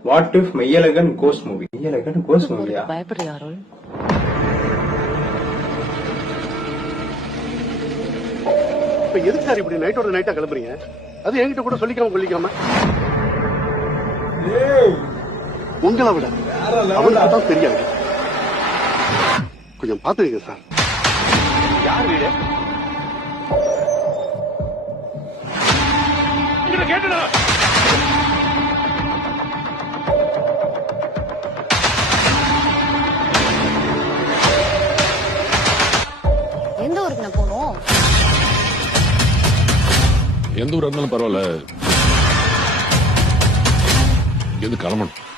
What if Meiyazhagan cost movie? Meiyazhagan cost மூவியா? பயப்படுறியா அருள்? இப்ப எதுக்கு சார் இப்படி நைட்டோட நைட்டா கிளம்புறீங்க? அது என்கிட்ட கூட சொல்லிக்காம கொல்லிக்காம. உங்களை விட அவனுக்கு தான் தெரியாது. கொஞ்சம் பாத்துக்கங்க சார். யார் வீடு? எந்த ஊருக்கு நான் போகணும்? எந்த ஊரா இருந்தாலும் பரவாயில்ல, எது கிளம்பணும்.